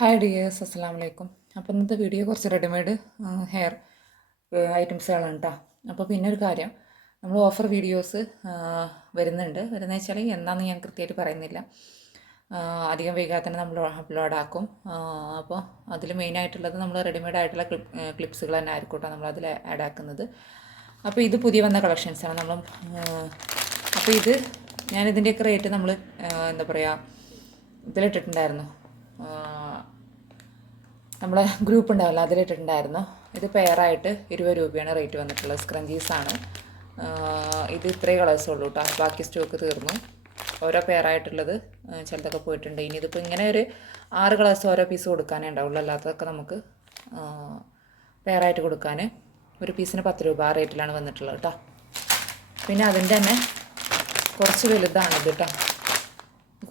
Hi dears, അസ്സലാമു അലൈക്കും. അപ്പോൾ ഇന്നത്തെ വീഡിയോ കുറച്ച് റെഡിമെയ്ഡ് ഹെയർ ഐറ്റംസുകളാണ് കേട്ടോ. അപ്പോൾ പിന്നെ ഒരു കാര്യം, നമ്മൾ ഓഫർ വീഡിയോസ് വരുന്നത് വെച്ചാൽ എന്താണെന്ന് ഞാൻ കൃത്യമായിട്ട് പറയുന്നില്ല. അധികം വൈകാതെ തന്നെ നമ്മൾ അപ്ലോഡ് ആക്കും. അപ്പോൾ അതിൽ മെയിനായിട്ടുള്ളത് നമ്മൾ റെഡിമെയ്ഡ് ആയിട്ടുള്ള ക്ലിപ്സുകൾ തന്നെ ആയിരിക്കും കേട്ടോ നമ്മളതിൽ ആഡ് ആക്കുന്നത്. അപ്പോൾ ഇത് പുതിയ വന്ന കളക്ഷൻസാണ് നമ്മൾ. അപ്പോൾ ഇത് ഞാനിതിൻ്റെയൊക്കെ റേറ്റ് നമ്മൾ എന്താ പറയുക ഇതിലിട്ടിട്ടുണ്ടായിരുന്നു, നമ്മളെ ഗ്രൂപ്പ് ഉണ്ടാവില്ല അതിലിട്ടിട്ടുണ്ടായിരുന്നു. ഇത് പെയറായിട്ട് 20 രൂപയാണ് റേറ്റ് വന്നിട്ടുള്ളത്. സ്ക്രഞ്ചീസാണ്. ഇത് ഇത്രയും കളേഴ്സുള്ളൂ കേട്ടോ, ബാക്കി സ്റ്റോക്ക് തീർന്നു. ഓരോ പെയറായിട്ടുള്ളത് ചിലതൊക്കെ പോയിട്ടുണ്ട്. ഇനി ഇതിപ്പോൾ ഇങ്ങനെ ഒരു 6 കളേഴ്സ് ഓരോ പീസ് കൊടുക്കാനേ ഉണ്ടാവുള്ളൂ. അല്ലാത്തതൊക്കെ നമുക്ക് പെയറായിട്ട് കൊടുക്കാൻ ഒരു പീസിന് 10 രൂപ ആ റേറ്റിലാണ് വന്നിട്ടുള്ളത് കേട്ടോ. പിന്നെ അതിൻ്റെ തന്നെ കുറച്ച് വലുതാണിത് കേട്ടോ,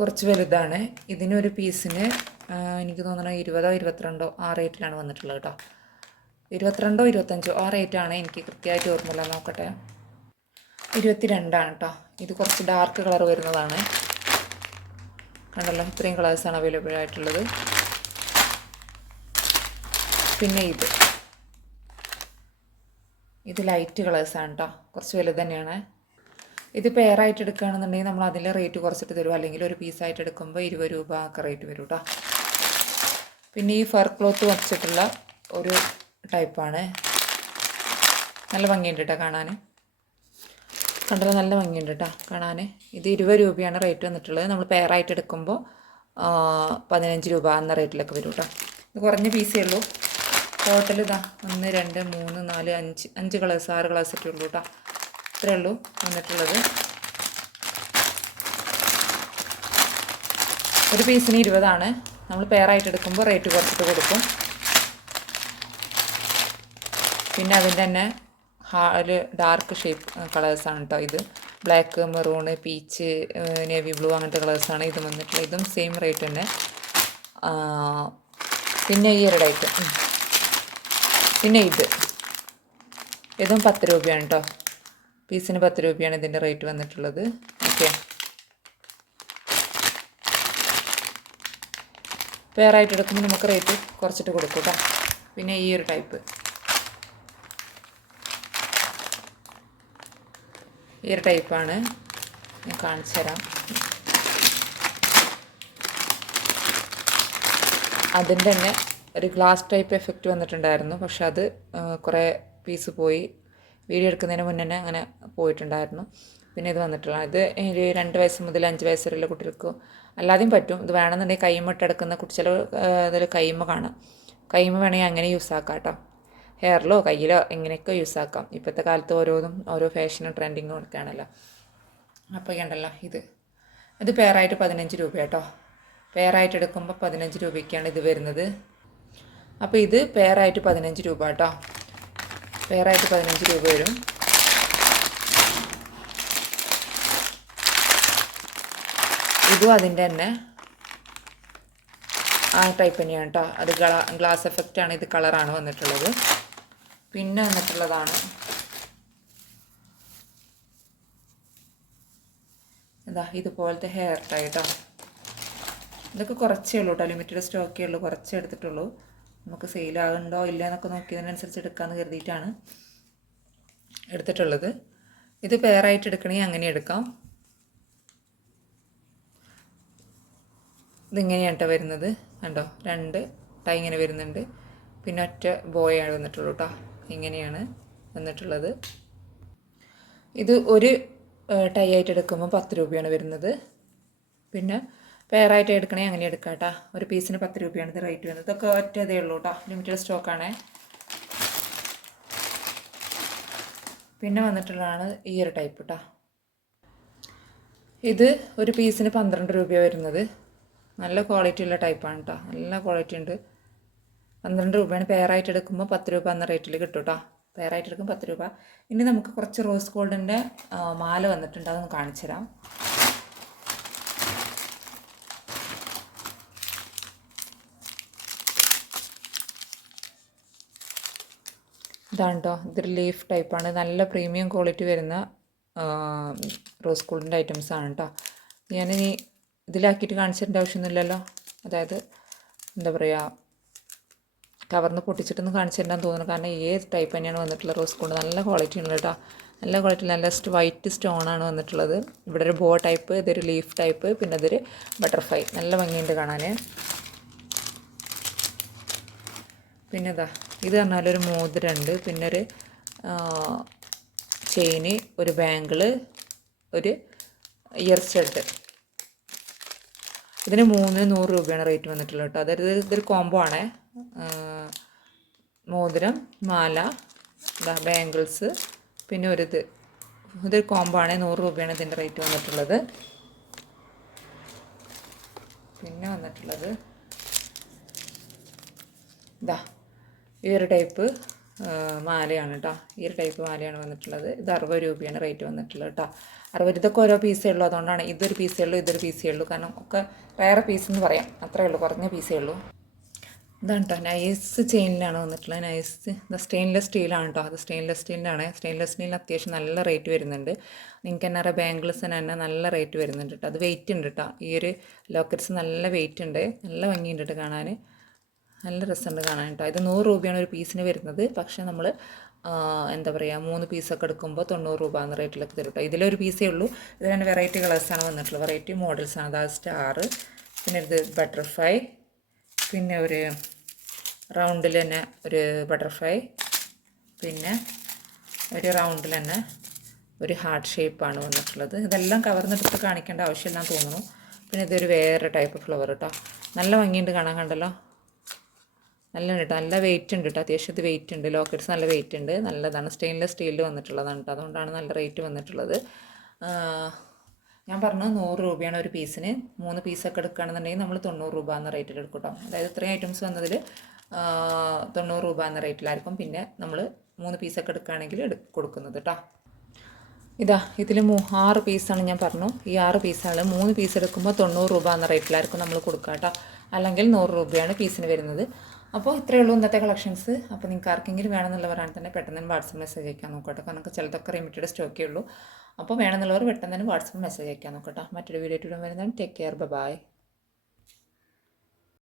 കുറച്ച് വലുതാണ്. ഇതിനൊരു പീസിന് എനിക്ക് തോന്നുന്നത് 20 22 ആ റേറ്റിലാണ് വന്നിട്ടുള്ളത് കേട്ടോ. 22 25 ആ റേറ്റാണ്, എനിക്ക് കൃത്യമായിട്ട് ഓർമ്മയില്ല, നോക്കട്ടെ. 22 കേട്ടോ. ഇത് കുറച്ച് ഡാർക്ക് കളർ വരുന്നതാണ്. കണ്ടല്ലോ, ഇത്രയും കളേഴ്സാണ് അവൈലബിൾ ആയിട്ടുള്ളത്. പിന്നെ ഇത് ലൈറ്റ് കളേഴ്സാണ് കേട്ടോ, കുറച്ച് വലുത് തന്നെയാണ്. ഇത് പെയറായിട്ട് എടുക്കുകയാണെന്നുണ്ടെങ്കിൽ നമ്മൾ അതിൽ റേറ്റ് കുറച്ചിട്ട് തരും, അല്ലെങ്കിൽ ഒരു പീസായിട്ട് എടുക്കുമ്പോൾ 20 രൂപ ഒക്കെ റേറ്റ് വരും കേട്ടോ. പിന്നെ ഈ ഫർ ക്ലോത്ത് വച്ചിട്ടുള്ള ഒരു ടൈപ്പാണ്, നല്ല ഭംഗിയുണ്ട് കേട്ടോ കാണാൻ. കണ്ടല്ലോ, നല്ല ഭംഗിയുണ്ട് കേട്ടോ കാണാൻ. ഇത് 20 രൂപയാണ് റേറ്റ് വന്നിട്ടുള്ളത്. നമ്മൾ പെയറായിട്ട് എടുക്കുമ്പോൾ 15 രൂപ എന്ന റേറ്റിലൊക്കെ വരും കേട്ടോ. ഇത് കുറഞ്ഞ പീസേ ഉള്ളൂ. ടോട്ടൽ ഇതാ 1 2 3 4 5 കളേഴ്സ് 6 കളേഴ്സ് ഒക്കെ ഉള്ളൂ കേട്ടോ. ഇത്രയേ ഉള്ളൂ വന്നിട്ടുള്ളത്. ഒരു പീസിന് 20 നമ്മൾ പെയറായിട്ട് എടുക്കുമ്പോൾ റേറ്റ് കുറച്ചിട്ട് കൊടുക്കും. പിന്നെ അതിൻ്റെ തന്നെ ഒരു ഡാർക്ക് ഷേപ്പ് കളേഴ്സാണ് കേട്ടോ. ഇത് black, maroon, peach, navy blue അങ്ങനത്തെ കളേഴ്സാണ് ഇത് വന്നിട്ടുള്ളത്. ഇതും സെയിം റേറ്റ് തന്നെ. പിന്നെ ഈ ഒരു ടൈപ്പ്, പിന്നെ ഇതും 10 രൂപയാണ് കേട്ടോ. പീസിന് 10 രൂപയാണ് ഇതിൻ്റെ റേറ്റ് വന്നിട്ടുള്ളത്. ഓക്കെ, പെയറായിട്ട് എടുക്കുമ്പോൾ നമുക്ക് റേറ്റ് കുറച്ചിട്ട് കൊടുക്കും കേട്ടോ. പിന്നെ ഈ ഒരു ടൈപ്പ്, ഈ ഒരു ടൈപ്പാണ്, ഞാൻ കാണിച്ചു തരാം. അതിൻ്റെ തന്നെ ഒരു ഗ്ലാസ് ടൈപ്പ് എഫക്റ്റ് വന്നിട്ടുണ്ടായിരുന്നു, പക്ഷെ അത് കുറേ പീസ് പോയി. വീഡിയോ എടുക്കുന്നതിന് മുന്നേ തന്നെ അങ്ങനെ പോയിട്ടുണ്ടായിരുന്നു. പിന്നെ ഇത് വന്നിട്ടുള്ള ഇത് 2 വയസ്സ് മുതൽ 5 വയസ്സ് വരെയുള്ള കുട്ടികൾക്ക് അല്ലാതെയും പറ്റും. ഇത് വേണമെന്നുണ്ടെങ്കിൽ കൈമ ഇട്ടെടുക്കുന്ന ചില ഇതിൽ കൈമ കാണാം. കൈമ വേണമെങ്കിൽ അങ്ങനെ യൂസ് ആക്കാം കേട്ടോ. ഹെയറിലോ കയ്യിലോ എങ്ങനെയൊക്കെ യൂസ് ആക്കാം. ഇപ്പോഴത്തെ കാലത്ത് ഓരോ ഫാഷനും ട്രെൻഡിങ്ങും ഒക്കെയാണല്ലോ. അപ്പോൾ ഉണ്ടല്ലോ, ഇത് പെയറായിട്ട് 15 രൂപ കേട്ടോ. പെയറായിട്ട് എടുക്കുമ്പോൾ 15 രൂപയ്ക്കാണ് ഇത് വരുന്നത്. അപ്പോൾ ഇത് പെയറായിട്ട് 15 രൂപ കേട്ടോ. പെയറായിട്ട് 15 രൂപ വരും. ഇതും അതിൻ്റെ തന്നെ ആ ടൈപ്പ് തന്നെയാണ് കേട്ടോ. അത് ഗ്ലാസ് എഫക്റ്റാണ്, ഇത് കളറാണ് വന്നിട്ടുള്ളത്. പിന്നെ വന്നിട്ടുള്ളതാണ് എന്താ ഇതുപോലത്തെ ഹെയർ ടൈ കേട്ടോ. ഇതൊക്കെ കുറച്ചേ ഉള്ളൂ കേട്ടോ, ലിമിറ്റഡ് സ്റ്റോക്കേ ഉള്ളൂ, കുറച്ചേ എടുത്തിട്ടുള്ളൂ. നമുക്ക് സെയിലാകുന്നുണ്ടോ ഇല്ല എന്നൊക്കെ നോക്കിയതിനനുസരിച്ച് എടുക്കാമെന്ന് കരുതിയിട്ടാണ് എടുത്തിട്ടുള്ളത്. ഇത് പെയറായിട്ട് എടുക്കണമെങ്കിൽ അങ്ങനെ എടുക്കാം. ഇതിങ്ങനെയാണ് കേട്ടോ വരുന്നത്. കണ്ടോ, 2 ടൈ ഇങ്ങനെ വരുന്നുണ്ട്. പിന്നെ ഒറ്റ ബോയാണ് വന്നിട്ടുള്ളൂ കേട്ടോ. ഇങ്ങനെയാണ് വന്നിട്ടുള്ളത്. ഇത് ഒരു ടൈ ആയിട്ട് എടുക്കുമ്പോൾ 10 രൂപയാണ് വരുന്നത്. പിന്നെ പെയറായിട്ട് എടുക്കണേ അങ്ങനെ എടുക്കാം കേട്ടോ. ഒരു പീസിന് 10 രൂപയാണ് ഇത് റേറ്റ് വരുന്നത്. ഇതൊക്കെ ഒറ്റ ഇതേ ഉള്ളൂ കേട്ടോ, ലിമിറ്റഡ് സ്റ്റോക്കാണേ. പിന്നെ വന്നിട്ടുള്ളതാണ് ഈ ഒരു ടൈപ്പ് കേട്ടോ. ഇത് ഒരു പീസിന് 12 രൂപയാണ് വരുന്നത്. നല്ല ക്വാളിറ്റി ഉള്ള ടൈപ്പാണ് കേട്ടോ, നല്ല ക്വാളിറ്റി ഉണ്ട്. 12 രൂപയാണ്. പെയറായിട്ട് എടുക്കുമ്പോൾ 10 രൂപ എന്ന റേറ്റിൽ കിട്ടും കേട്ടോ. പെയറായിട്ട് എടുക്കുമ്പോൾ 10 രൂപ. ഇനി നമുക്ക് കുറച്ച് റോസ് ഗോൾഡിൻ്റെ മാല വന്നിട്ടുണ്ട്, അതൊന്ന് കാണിച്ചു തരാം. ഇതാണ് കേട്ടോ, ഇതൊരു ലീഫ് ടൈപ്പാണ്. നല്ല പ്രീമിയം ക്വാളിറ്റി വരുന്ന റോസ് ഗോൾഡിൻ്റെ ഐറ്റംസാണ് കേട്ടോ. ഞാനിനി ഇതിലാക്കിയിട്ട് കാണിച്ചിട്ടേണ്ട ആവശ്യമൊന്നുമില്ലല്ലോ. അതായത് എന്താ പറയുക, കവർന്ന് പൊട്ടിച്ചിട്ടൊന്ന് കാണിച്ചു തരാൻ തോന്നുന്നു. കാരണം ഈ ടൈപ്പ് തന്നെയാണ് വന്നിട്ടുള്ളത്. റോസ് ഗോൾഡ് നല്ല ക്വാളിറ്റി ഉണ്ട് കേട്ടോ. നല്ല ക്വാളിറ്റി, നല്ല വൈറ്റ് സ്റ്റോണാണ് വന്നിട്ടുള്ളത്. ഇവിടെ ഒരു ബോ ടൈപ്പ്, ഇതൊരു ലീഫ് ടൈപ്പ്, പിന്നെ ഇതൊരു ബട്ടർഫ്ലൈ. നല്ല ഭംഗിയുണ്ട് കാണാൻ. പിന്നെ ഇതാ ഇത് പറഞ്ഞാലൊരു മോതിരമുണ്ട്, പിന്നെ ഒരു ചെയിന്, ഒരു ബാങ്കിള്, ഒരു ഇയർ സ്റ്റഡ്. ഇതിന് 100 രൂപയാണ് റേറ്റ് വന്നിട്ടുള്ളത് കേട്ടോ. അതായത് ഇതൊരു കോംബോ ആണേ. മോതിരം, മാല, ബാംഗിൾസ്, പിന്നെ ഇതൊരു കോംബോ ആണ്. 100 രൂപയാണ് ഇതിൻ്റെ റേറ്റ് വന്നിട്ടുള്ളത്. പിന്നെ വന്നിട്ടുള്ളത് ഈ ഒരു ടൈപ്പ് മാലയാണ് കേട്ടോ. ഈ ഒരു ടൈപ്പ് മാലയാണ് വന്നിട്ടുള്ളത്. ഇത് 60 രൂപയാണ് റേറ്റ് വന്നിട്ടുള്ളത് കേട്ടോ. 60. ഇതൊക്കെ ഓരോ പീസേ ഉള്ളൂ, അതുകൊണ്ടാണ് ഇതൊരു പീസേ ഉള്ളൂ, ഇതൊരു പീസേ ഉള്ളൂ. കാരണം ഒക്കെ വേറെ പീസ് എന്ന് പറയാം, അത്രയേ ഉള്ളൂ, കുറഞ്ഞ പീസേ ഉള്ളൂ. ഇതാണ് കേട്ടോ, നൈസ് ചെയിനിലാണ് വന്നിട്ടുള്ളത്. നൈസ് സ്റ്റെയിൻലെസ് സ്റ്റീലാണ് കേട്ടോ. അത് സ്റ്റെയിൻലെസ് സ്റ്റീലിനാണ്. സ്റ്റെയിൻലെസ് സ്റ്റീലിന് അത്യാവശ്യം നല്ല റേറ്റ് വരുന്നുണ്ട്. നിങ്ങൾക്ക് തന്നെ അറിയാം, ബാംഗിൾസിന് തന്നെ നല്ല റേറ്റ് വരുന്നുണ്ട് കേട്ടോ. അത് വെയിറ്റ് ഉണ്ട് കേട്ടോ. ഈ ഒരു ലോക്കറ്റ്സ് നല്ല വെയിറ്റ് ഉണ്ട്, നല്ല ഭംഗിയുണ്ട് കേട്ടോ കാണാൻ. നല്ല രസമുണ്ട് കാണാൻ കേട്ടോ. ഇത് 100 രൂപയാണ് ഒരു പീസിന് വരുന്നത്. പക്ഷേ നമ്മൾ എന്താ പറയുക, 3 പീസൊക്കെ എടുക്കുമ്പോൾ 90 രൂപ എന്ന റേറ്റിലൊക്കെ തരും കേട്ടോ. ഇതിലൊരു പീസേ ഉള്ളൂ. ഇത് തന്നെ വെറൈറ്റി കളേഴ്സാണ് വന്നിട്ടുള്ളത്, വെറൈറ്റി മോഡൽസാണ്. അതായത് സ്റ്റാർ, പിന്നെ ഇത് ബട്ടർഫ്ലൈ, പിന്നെ ഒരു റൗണ്ടിൽ തന്നെ ഒരു ബട്ടർഫ്ലൈ, പിന്നെ ഒരു റൗണ്ടിൽ തന്നെ ഒരു ഹാർട്ട് ഷേപ്പാണ് വന്നിട്ടുള്ളത്. ഇതെല്ലാം കവർന്നെടുത്ത് കാണിക്കേണ്ട ആവശ്യമില്ലാന്ന് തോന്നുന്നു. പിന്നെ ഇതൊരു വേറെ ടൈപ്പ് ഫ്ലവർ കേട്ടോ. നല്ല ഭംഗിയുണ്ട് കാണാൻ, കണ്ടല്ലോ. നല്ല കേട്ടോ, നല്ല വെയിറ്റ് ഉണ്ട് കേട്ടോ. അത്യാവശ്യം ഇത് വെയിറ്റ് ഉണ്ട്. ലോക്കറ്റ്സ് നല്ല വെയിറ്റ് ഉണ്ട്, നല്ലതാണ്. സ്റ്റെയിൻലെസ് സ്റ്റീലിൽ വന്നിട്ടുള്ളതാണ് കേട്ടോ. അതുകൊണ്ടാണ് നല്ല റേറ്റ് വന്നിട്ടുള്ളത്. ഞാൻ പറഞ്ഞു 100 രൂപയാണ് ഒരു പീസിന്. 3 പീസൊക്കെ എടുക്കുകയാണെന്നുണ്ടെങ്കിൽ നമ്മൾ 90 രൂപ എന്ന റേറ്റിൽ എടുക്കും കേട്ടോ. അതായത് ഇത്രയും ഐറ്റംസ് വന്നതിൽ 90 രൂപ എന്ന റേറ്റിലായിരിക്കും. പിന്നെ നമ്മൾ 3 പീസൊക്കെ എടുക്കുകയാണെങ്കിൽ കൊടുക്കുന്നത് കേട്ടോ. ഇതിൽ 6 പീസാണ് ഞാൻ പറഞ്ഞു. ഈ 6 പീസാണ് 3 പീസ് എടുക്കുമ്പോൾ 90 രൂപ എന്ന റേറ്റിലായിരിക്കും നമ്മൾ കൊടുക്കുക കേട്ടോ. അല്ലെങ്കിൽ 100 രൂപയാണ് പീസിന് വരുന്നത്. അപ്പോൾ ഇത്രയേ ഉള്ളൂ ഇന്നത്തെ കളക്ഷൻസ്. അപ്പോൾ നിങ്ങൾക്ക് ആർക്കെങ്കിലും വേണമെന്നുള്ളവരാണെങ്കിൽ തന്നെ പെട്ടെന്ന് വാട്സപ്പ് മെസ്സേജ് അയക്കാൻ നോക്കട്ടെ. കാരണം ചിലതൊക്കെ ലിമിറ്റഡ് സ്റ്റോക്കേ ഉള്ളൂ. അപ്പോൾ വേണമെന്നുള്ളവർ പെട്ടെന്ന് തന്നെ വാട്സപ്പ് മെസ്സേജ് അയക്കാൻ നോക്കട്ടെ. മറ്റൊരു വീഡിയോ വരുന്നതാണ്. Take care, by.